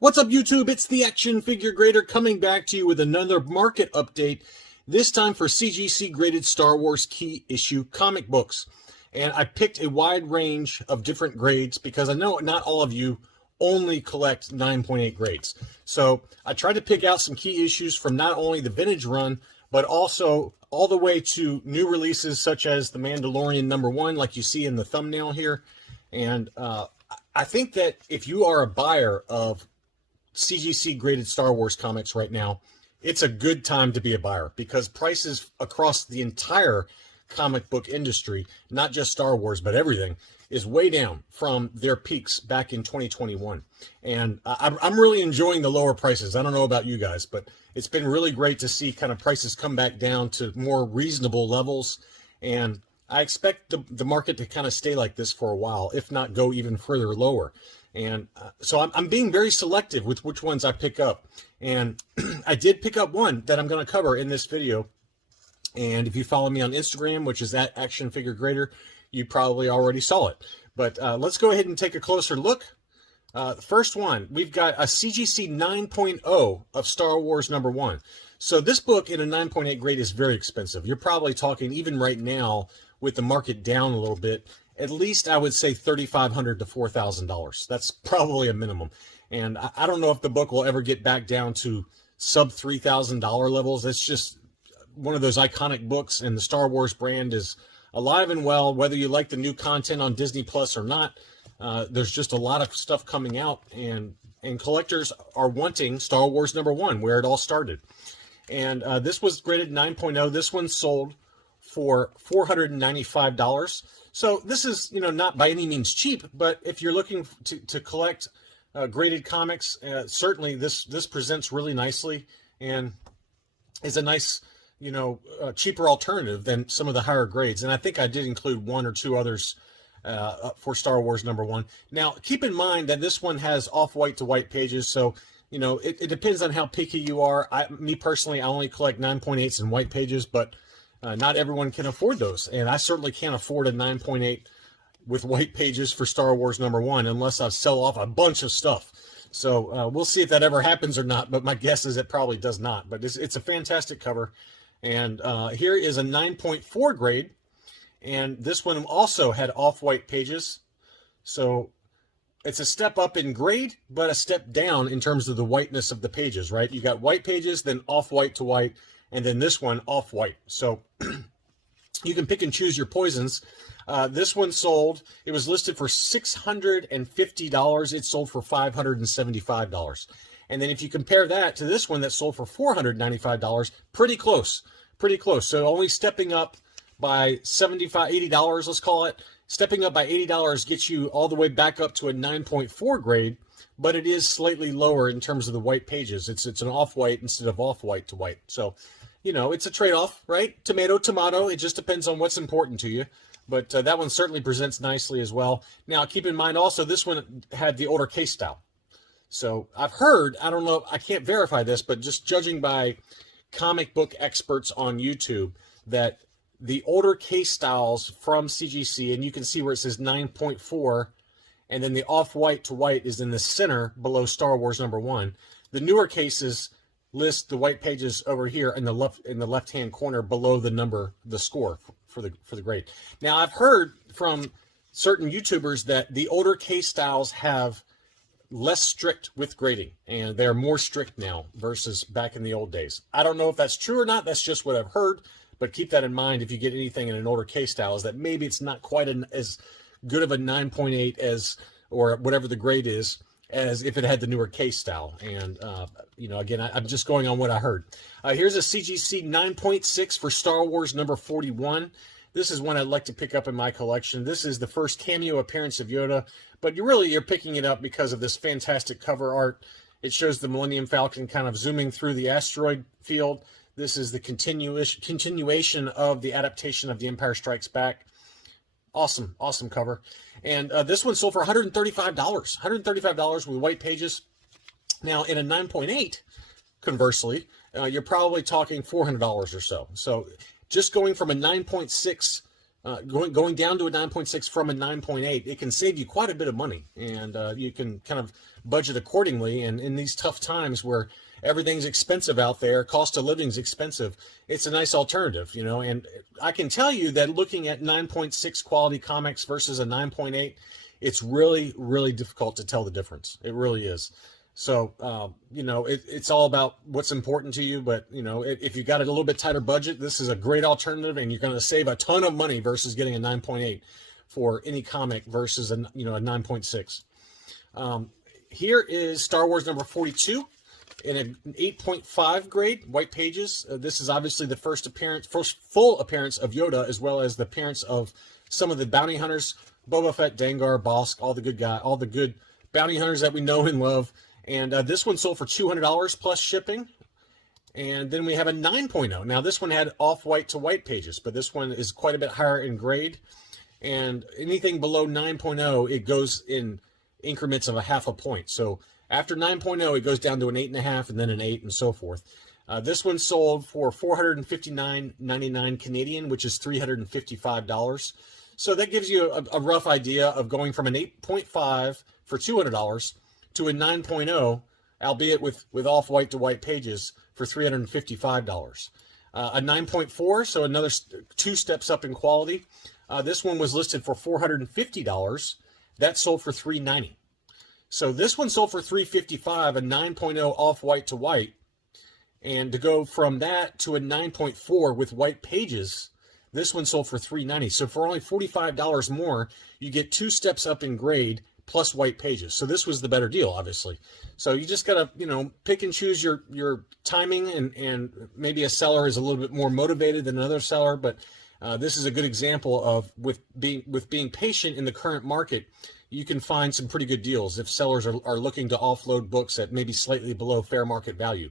What's up, YouTube? It's the Action Figure Grader coming back to you with another market update, this time for CGC graded Star Wars key issue comic books. And I picked a wide range of different grades because I know not all of you only collect 9.8 grades. So I tried to pick out some key issues from not only the vintage run, but also all the way to new releases such as the Mandalorian #1, like you see in the thumbnail here. And I think that if you are a buyer of CGC graded Star Wars comics right now, it's a good time to be a buyer because prices across the entire comic book industry, not just Star Wars, but everything, is way down from their peaks back in 2021. And I'm really enjoying the lower prices. I don't know about you guys, but it's been really great to see kind of prices come back down to more reasonable levels. And I expect the market to kind of stay like this for a while, if not go even further lower. And so I'm being very selective with which ones I pick up. And I did pick up one that I'm going to cover in this video. And if you follow me on Instagram, which is at Action Figure Grader, you probably already saw it. But let's go ahead and take a closer look. The first one, we've got a CGC 9.0 of Star Wars #1. So this book in a 9.8 grade is very expensive. You're probably talking, even right now, with the market down a little bit, at least I would say $3,500 to $4,000. That's probably a minimum. And I don't know if the book will ever get back down to sub $3,000 levels. It's just one of those iconic books, and the Star Wars brand is alive and well, whether you like the new content on Disney Plus or not. There's just a lot of stuff coming out, and collectors are wanting Star Wars #1, where it all started. And this was graded 9.0. This one sold for $495. So this is, not by any means cheap, but if you're looking to collect graded comics, certainly this presents really nicely and is a nice, cheaper alternative than some of the higher grades. And I think I did include one or two others for Star Wars #1. Now, keep in mind that this one has off-white to white pages, so it depends on how picky you are. Me personally, I only collect 9.8s and white pages, but not everyone can afford those, and I certainly can't afford a 9.8 with white pages for Star Wars #1 unless I sell off a bunch of stuff. So we'll see if that ever happens or not, but my guess is it probably does not. But it's a fantastic cover. And here is a 9.4 grade, and this one also had off-white pages. So it's a step up in grade, but a step down in terms of the whiteness of the pages, right? You got white pages, then off-white to white, and then this one off-white. So you can pick and choose your poisons. This one sold, it was listed for $650. It sold for $575. And then if you compare that to this one that sold for $495, pretty close, pretty close. So only stepping up by $80, let's call it. Stepping up by $80 gets you all the way back up to a 9.4 grade, but it is slightly lower in terms of the white pages. It's an off-white instead of off-white to white. So, it's a trade-off, right? Tomato, tomato. It just depends on what's important to you. But that one certainly presents nicely as well. Now, keep in mind also, this one had the older case style. So I've heard, I don't know, I can't verify this, but just judging by comic book experts on YouTube, that the older case styles from CGC, and you can see where it says 9.4, and then the off-white to white is in the center below Star Wars #1. The newer cases list the white pages over here in the left-hand corner below the score for the grade. Now, I've heard from certain YouTubers that the older case styles have less strict with grading, and they're more strict now versus back in the old days. I don't know if that's true or not. That's just what I've heard, but keep that in mind if you get anything in an older case style, is that maybe it's not quite as good of a 9.8 as, or whatever the grade is, as if it had the newer case style. And, again, I'm just going on what I heard. Here's a CGC 9.6 for Star Wars #41. This is one I'd like to pick up in my collection. This is the first cameo appearance of Yoda, but you're picking it up because of this fantastic cover art. It shows the Millennium Falcon kind of zooming through the asteroid field. This is the continuation of the adaptation of The Empire Strikes Back. Awesome, awesome cover. And this one sold for $135. $135 with white pages. Now, in a 9.8, conversely, you're probably talking $400 or so. So just going from a 9.6 going down to a 9.6 from a 9.8, it can save you quite a bit of money, and you can kind of budget accordingly. And in these tough times where everything's expensive out there, cost of living's expensive, it's a nice alternative, you know. And I can tell you that looking at 9.6 quality comics versus a 9.8, it's really, really difficult to tell the difference. It really is. So, you know, it's all about what's important to you. But, you know, if you got a little bit tighter budget, this is a great alternative, and you're going to save a ton of money versus getting a 9.8 for any comic versus a 9.6. Here is Star Wars number 42 in an 8.5 grade, white pages. This is obviously the first full appearance of Yoda, as well as the appearance of some of the bounty hunters, Boba Fett, Dengar, Bosk, all the good bounty hunters that we know and love. And this one sold for $200 plus shipping. And then we have a 9.0. Now, this one had off-white to white pages, but this one is quite a bit higher in grade. And anything below 9.0, it goes in increments of a half a point. So after 9.0, it goes down to an 8.5 and then an 8 and so forth. This one sold for $459.99 Canadian, which is $355. So that gives you a rough idea of going from an 8.5 for $200 to a 9.0, albeit with off-white to white pages, for $355. A 9.4, so another 2 steps up in quality. This one was listed for $450. That sold for $390. So this one sold for $355, a 9.0 off-white to white. And to go from that to a 9.4 with white pages, this one sold for $390. So for only $45 more, you get 2 steps up in grade plus white pages. So this was the better deal, obviously. So you just gotta, you know, pick and choose your timing, and maybe a seller is a little bit more motivated than another seller, but this is a good example of with being patient in the current market, you can find some pretty good deals if sellers are looking to offload books at maybe slightly below fair market value.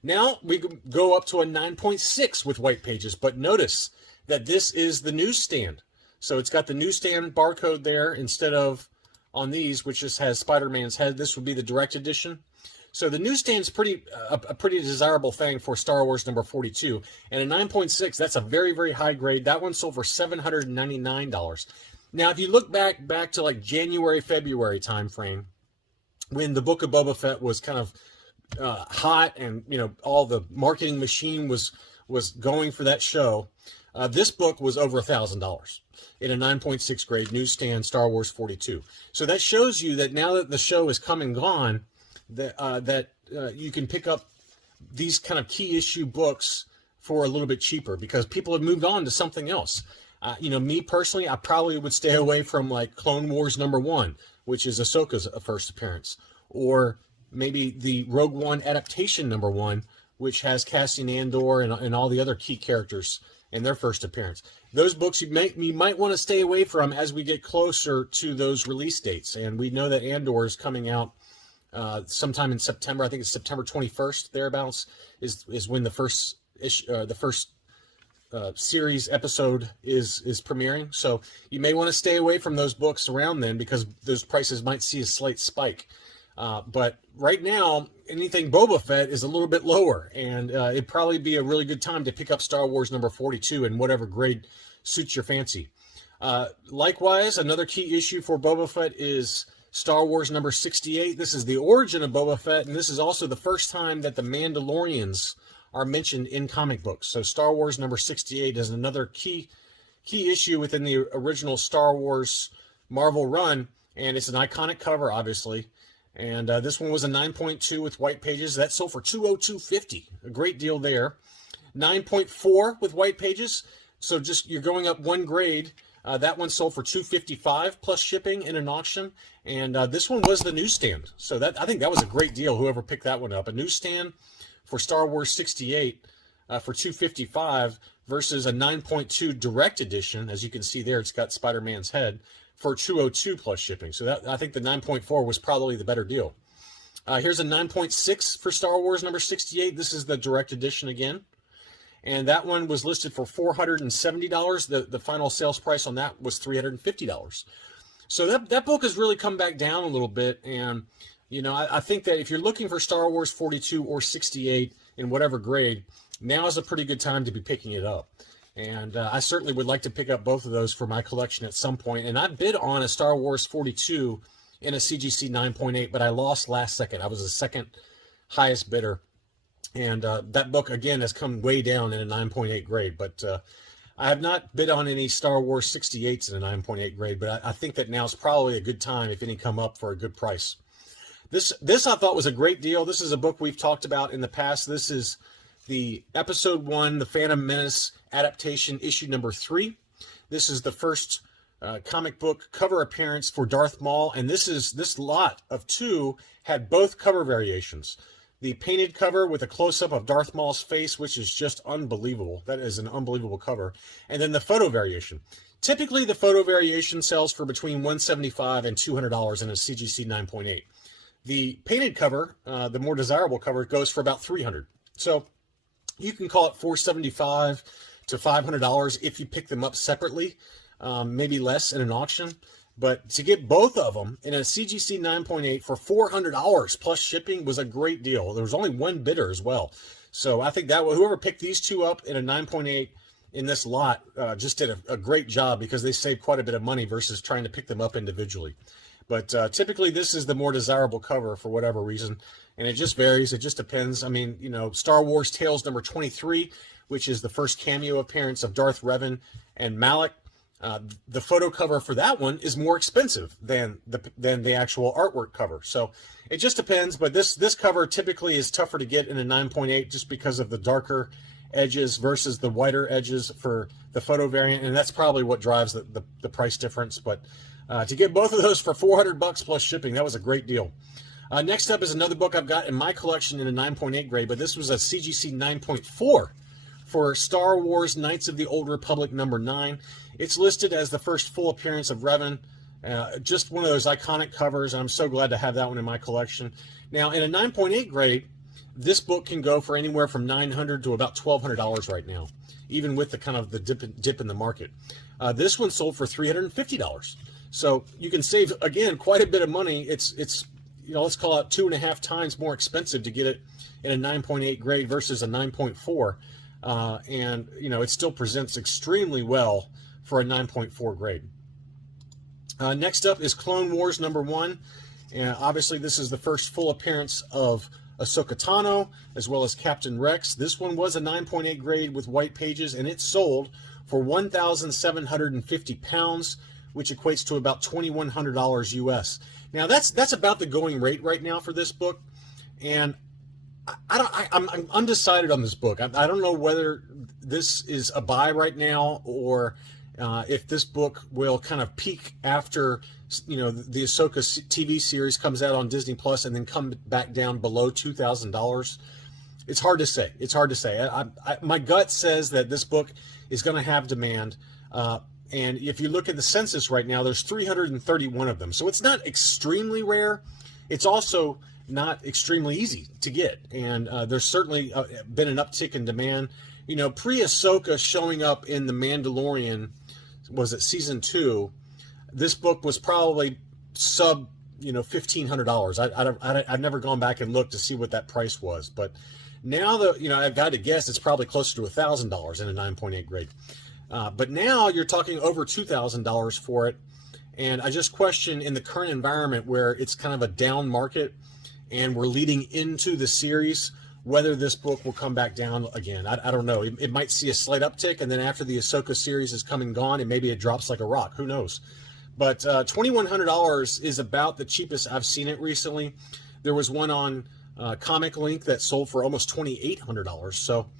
Now we go up to a 9.6 with white pages, but notice that this is the Newsstand. So it's got the Newsstand barcode there instead of on these, which just has Spider-Man's head. This would be the direct edition. So the Newsstand's a pretty desirable thing for Star Wars number 42. And a 9.6, that's a very, very high grade. That one sold for $799. Now, if you look back to like January, February time frame, when the Book of Boba Fett was kind of hot, and you know all the marketing machine was going for that show, this book was over $1,000 in a 9.6 grade Newsstand Star Wars 42. So that shows you that now that the show is come and gone, that you can pick up these kind of key issue books for a little bit cheaper because people have moved on to something else. You know, me personally, I probably would stay away from like Clone Wars #1, which is Ahsoka's first appearance, or maybe the Rogue One adaptation #1, which has Cassian Andor and all the other key characters in their first appearance. Those books you might want to stay away from as we get closer to those release dates. And we know that Andor is coming out sometime in September. I think it's September 21st, thereabouts, is when the first series episode is premiering. So you may want to stay away from those books around then because those prices might see a slight spike. But right now, anything Boba Fett is a little bit lower, and it'd probably be a really good time to pick up Star Wars number 42 in whatever grade suits your fancy. Likewise, another key issue for Boba Fett is Star Wars number 68. This is the origin of Boba Fett, and this is also the first time that the Mandalorians are mentioned in comic books. So Star Wars number 68 is another key issue within the original Star Wars Marvel run, and it's an iconic cover, obviously. And this one was a 9.2 with white pages. That sold for $202.50. A great deal there. 9.4 with white pages. So just you're going up one grade. That one sold for $255 plus shipping in an auction. And this one was the Newsstand. So I think that was a great deal, whoever picked that one up. A Newsstand for Star Wars 68 for $255 versus a 9.2 direct edition. As you can see there, it's got Spider-Man's head for $202 plus shipping. So I think the 9.4 was probably the better deal. Here's a 9.6 for Star Wars number 68. This is the direct edition again. And that one was listed for $470. The final sales price on that was $350. So that book has really come back down a little bit. And, you know, I think that if you're looking for Star Wars 42 or 68 in whatever grade, now is a pretty good time to be picking it up. And I certainly would like to pick up both of those for my collection at some point. And I bid on a Star Wars 42 in a CGC 9.8, but I lost last second. I was the second highest bidder. And that book, again, has come way down in a 9.8 grade. But I have not bid on any Star Wars 68s in a 9.8 grade, but I think that now is probably a good time if any come up for a good price. This I thought was a great deal. This is a book we've talked about in the past. This is the Episode 1, The Phantom Menace adaptation, issue number 3. This is the first comic book cover appearance for Darth Maul, and this lot of 2 had both cover variations. The painted cover with a close-up of Darth Maul's face, which is just unbelievable. That is an unbelievable cover. And then the photo variation. Typically, the photo variation sells for between $175 and $200 in a CGC 9.8. The painted cover, the more desirable cover, goes for about $300. So you can call it $475 to $500 if you pick them up separately, maybe less in an auction. But to get both of them in a CGC 9.8 for $400 plus shipping was a great deal. There was only one bidder as well. So I think that whoever picked these 2 up in a 9.8 in this lot just did a great job, because they saved quite a bit of money versus trying to pick them up individually. But typically this is the more desirable cover for whatever reason. And it just varies. It just depends. I mean, you know, Star Wars Tales number 23, which is the first cameo appearance of Darth Revan and Malak. The photo cover for that one is more expensive than the actual artwork cover. So it just depends. But this cover typically is tougher to get in a 9.8 just because of the darker edges versus the whiter edges for the photo variant. And that's probably what drives the price difference. But to get both of those for $400 plus shipping, that was a great deal. Next up is another book I've got in my collection in a 9.8 grade, but this was a CGC 9.4 for Star Wars Knights of the Old Republic number 9. It's listed as the first full appearance of Revan. Just one of those iconic covers. I'm so glad to have that one in my collection. Now, in a 9.8 grade, this book can go for anywhere from $900 to about $1,200 right now, even with the kind of the dip in the market. This one sold for $350. So you can save, again, quite a bit of money. It's you know, let's call it 2.5 times more expensive to get it in a 9.8 grade versus a 9.4. And, you know, it still presents extremely well for a 9.4 grade. Next up is Clone Wars number 1. And obviously, this is the first full appearance of Ahsoka Tano, as well as Captain Rex. This one was a 9.8 grade with white pages, and it sold for 1,750 pounds, which equates to about $2,100 US. Now, that's about the going rate right now for this book, and I'm undecided on this book. I don't know whether this is a buy right now, or if this book will kind of peak after, you know, the Ahsoka TV series comes out on Disney Plus and then come back down below $2,000. It's hard to say. It's hard to say. My gut says that this book is going to have demand. And if you look at the census right now, there's 331 of them. So it's not extremely rare. It's also not extremely easy to get. And there's certainly been an uptick in demand. You know, pre-Ahsoka showing up in The Mandalorian, was it season 2? This book was probably sub, you know, $1,500. I've never gone back and looked to see what that price was. But now, you know, I've got to guess it's probably closer to $1,000 in a 9.8 grade. But now you're talking over $2,000 for it. And I just question, in the current environment where it's kind of a down market and we're leading into the series, whether this book will come back down again. I don't know. It might see a slight uptick, and then after the Ahsoka series is come and gone, and maybe it drops like a rock. Who knows? But $2,100 is about the cheapest I've seen it recently. There was one on Comic Link that sold for almost $2,800. So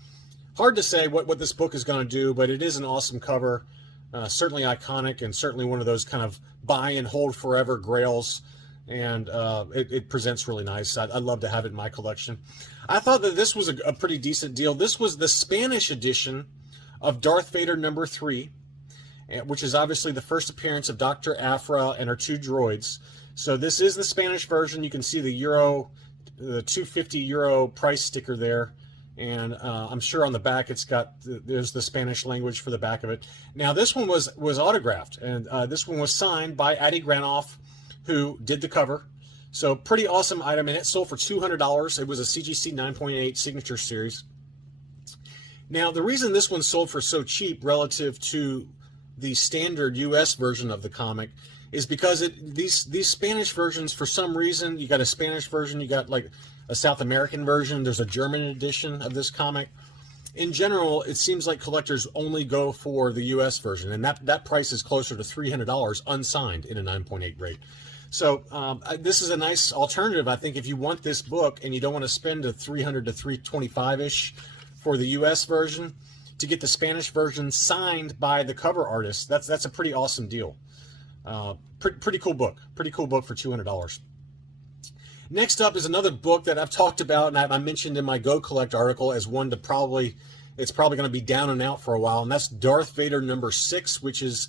hard to say what this book is going to do, but it is an awesome cover. Certainly iconic, and certainly one of those kind of buy and hold forever grails. And it presents really nice. I'd love to have it in my collection. I thought that this was a pretty decent deal. This was the Spanish edition of Darth Vader number 3, which is obviously the first appearance of Dr. Aphra and her 2 droids. So this is the Spanish version. You can see the €250 price sticker there. And I'm sure on the back it's got, there's the Spanish language for the back of it. Now this one was autographed, and this one was signed by Addie Granoff, who did the cover. So pretty awesome item, and it sold for $200. It was a CGC 9.8 signature series. Now, the reason this one sold for so cheap relative to the standard US version of the comic is because these Spanish versions, for some reason, you got a Spanish version, you got like a South American version, there's a German edition of this comic. In general, it seems like collectors only go for the US version, and that price is closer to $300 unsigned in a 9.8 grade. So this is a nice alternative, I think, if you want this book and you don't want to spend a $300 to $325-ish for the US version, to get the Spanish version signed by the cover artist. That's a pretty awesome deal. Pretty cool book for $200. Next up is another book that I've talked about and I mentioned in my Go Collect article as one to it's probably going to be down and out for a while, and that's Darth Vader #6, which is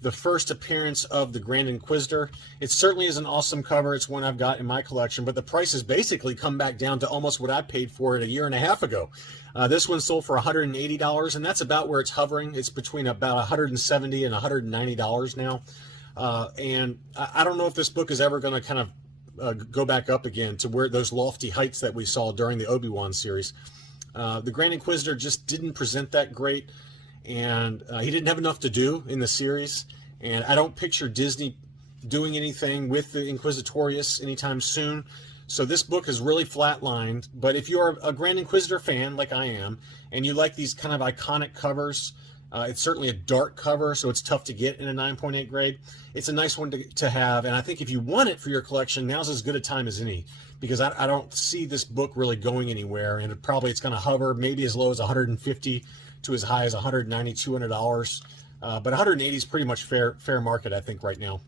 the first appearance of the Grand Inquisitor. It certainly is an awesome cover. It's one I've got in my collection, but the price has basically come back down to almost what I paid for it a year and a half ago. This one sold for $180, and that's about where it's hovering. It's between about $170 and $190 now. And I don't know if this book is ever going to kind of go back up again to where those lofty heights that we saw during the Obi-Wan series. The Grand Inquisitor just didn't present that great, and he didn't have enough to do in the series, and I don't picture Disney doing anything with the Inquisitorius anytime soon. So this book is really flatlined, but if you're a Grand Inquisitor fan like I am, and you like these kind of iconic covers, it's certainly a dark cover, so it's tough to get in a 9.8 grade. It's a nice one to have, and I think if you want it for your collection, now's as good a time as any, because I don't see this book really going anywhere, and it's going to hover maybe as low as $150 to as high as $190, $200. But 180 is pretty much fair market, I think, right now.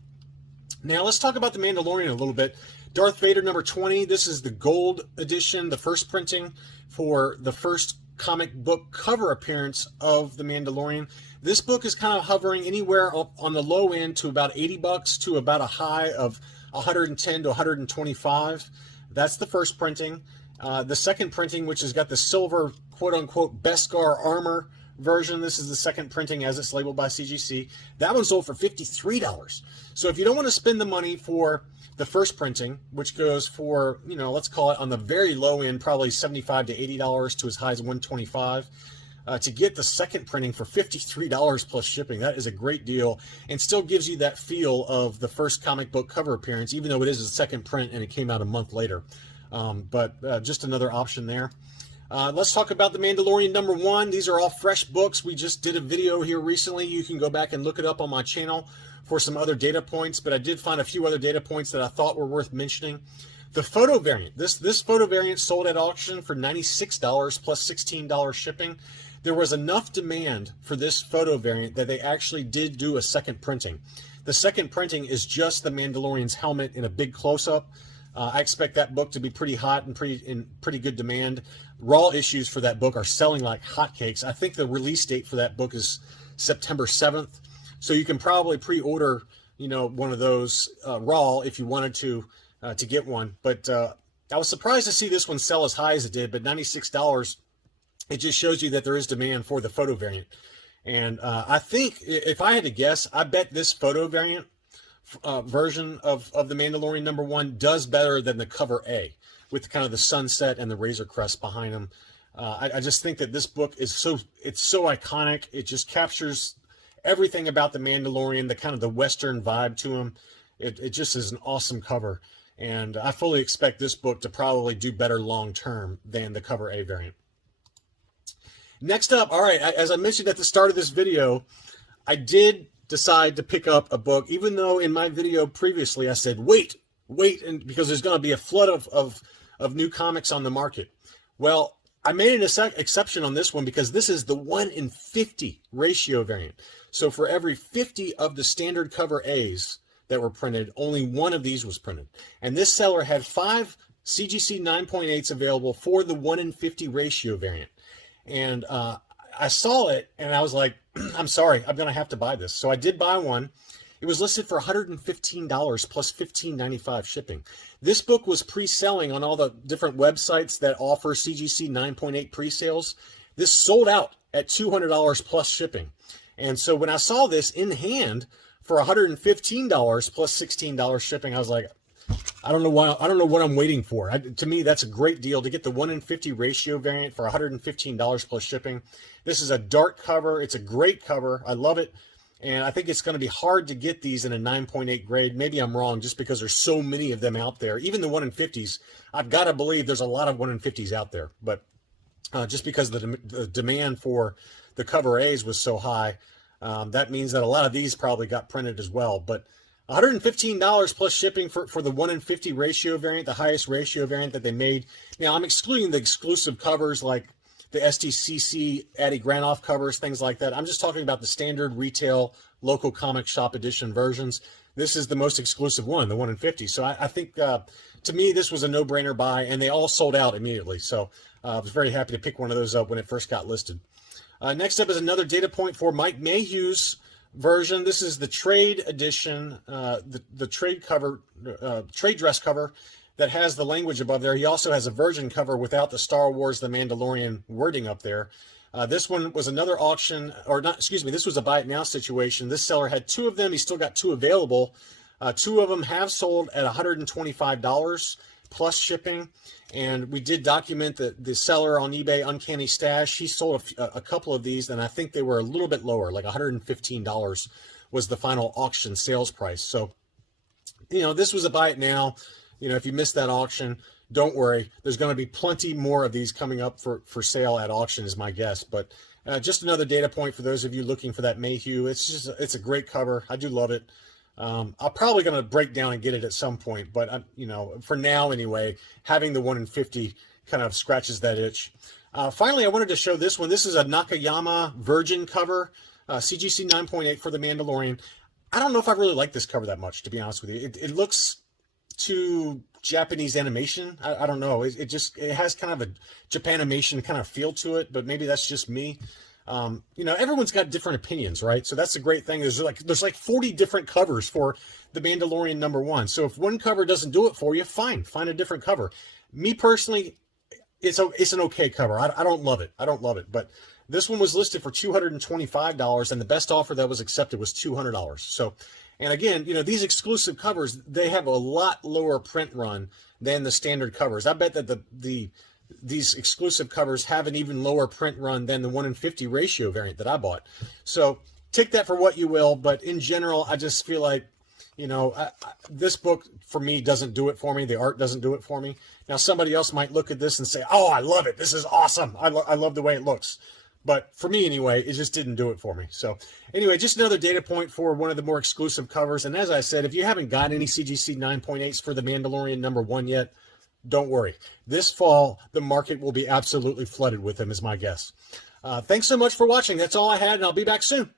Now, let's talk about The Mandalorian a little bit. Darth Vader #20, this is the gold edition, the first printing for the first comic book cover appearance of The Mandalorian. This book is kind of hovering anywhere on the low end to about $80 to about a high of 110 to 125. That's the first printing. The second printing, which has got the silver quote-unquote Beskar armor version, this is the second printing as it's labeled by CGC. That one sold for $53. So if you don't want to spend the money for the first printing, which goes for, let's call it on the very low end, probably $75 to $80 to as high as $125, to get the second printing for $53 plus shipping, that is a great deal, and still gives you that feel of the first comic book cover appearance, even though it is a second print and it came out a month later. But just another option there. Let's talk about The Mandalorian #1. These are all fresh books. We just did a video here recently. You can go back and look it up on my channel for some other data points, but I did find a few other data points that I thought were worth mentioning. The photo variant. This photo variant sold at auction for $96 plus $16 shipping. There was enough demand for this photo variant that they actually did do a second printing. The second printing is just the Mandalorian's helmet in a big close-up. I expect that book to be pretty hot and in pretty good demand. Raw issues for that book are selling like hotcakes. I think the release date for that book is September 7th. So you can probably pre-order, one of those raw if you wanted to get one. But I was surprised to see this one sell as high as it did, but $96, it just shows you that there is demand for the photo variant. And I think, if I had to guess, I bet this photo variant version of The Mandalorian #1 does better than the cover A, with kind of the sunset and the Razor Crest behind him. I just think that this book is so iconic. It just captures everything about the Mandalorian, the kind of the Western vibe to him. It just is an awesome cover, and I fully expect this book to probably do better long term than the cover A variant. Next up, all right, as I mentioned at the start of this video, I did decide to pick up a book, even though in my video previously I said wait, and because there's going to be a flood of new comics on the market. Well, I made an exception on this one because this is the 1 in 50 ratio variant. So for every 50 of the standard cover A's that were printed, only one of these was printed. And this seller had 5 CGC 9.8s available for the 1 in 50 ratio variant. And I saw it and I was like, I'm sorry, I'm going to have to buy this. So I did buy one. It was listed for $115 plus $15.95 shipping. This book was pre-selling on all the different websites that offer CGC 9.8 pre-sales. This sold out at $200 plus shipping. And so when I saw this in hand for $115 plus $16 shipping, I was like, I don't know why. I don't know what I'm waiting for. To me, that's a great deal to get the 1 in 50 ratio variant for $115 plus shipping. This is a dark cover. It's a great cover. I love it. And I think it's going to be hard to get these in a 9.8 grade. Maybe I'm wrong just because there's so many of them out there. Even the 1 in 50s, I've got to believe there's a lot of 1 in 50s out there. But just because the demand for the cover A's was so high, that means that a lot of these probably got printed as well. But $115 plus shipping for the 1 in 50 ratio variant, the highest ratio variant that they made. Now, I'm excluding the exclusive covers like the STCC Addy Granoff covers, things like that. I'm just talking about the standard retail local comic shop edition versions. This is the most exclusive one, the 1 in 50. So I think, to me, this was a no-brainer buy, and they all sold out immediately. So I was very happy to pick one of those up when it first got listed. Next up is another data point for Mike Mayhew's version. This is the trade edition, the trade cover, trade dress cover that has the language above there. He also has a version cover without the Star Wars, The Mandalorian wording up there. This one was another auction, or not, excuse me, this was a buy it now situation. This seller had 2 of them. He's still got 2 available. 2 of them have sold at $125 plus shipping. And we did document the seller on eBay, Uncanny Stash. He sold a couple of these, and I think they were a little bit lower, like $115 was the final auction sales price. So, this was a buy it now. If you missed that auction, don't worry. There's going to be plenty more of these coming up for sale at auction is my guess. But just another data point for those of you looking for that Mayhew. It's a great cover. I do love it. I'm probably going to break down and get it at some point, but for now anyway, having the 1 in 50 kind of scratches that itch. Finally, I wanted to show this one. This is a Nakayama Virgin cover, CGC 9.8 for The Mandalorian. I don't know if I really like this cover that much, to be honest with you. It looks too Japanese animation. I don't know. It has kind of a Japanimation kind of feel to it, but maybe that's just me. Everyone's got different opinions, right? So that's the great thing. There's like 40 different covers for The Mandalorian #1. So if one cover doesn't do it for you, fine, find a different cover. Me personally, it's an okay cover. I don't love it. But this one was listed for $225, and the best offer that was accepted was $200. So, and again, these exclusive covers, they have a lot lower print run than the standard covers. I bet that these exclusive covers have an even lower print run than the 1 in 50 ratio variant that I bought. So take that for what you will, but in general, I just feel like, this book for me doesn't do it for me. The art doesn't do it for me. Now, somebody else might look at this and say, oh, I love it. This is awesome. I love the way it looks. But for me anyway, it just didn't do it for me. So anyway, just another data point for one of the more exclusive covers. And as I said, if you haven't got any CGC 9.8s for The Mandalorian #1 yet, don't worry. This fall, the market will be absolutely flooded with them, is my guess. Thanks so much for watching. That's all I had, and I'll be back soon.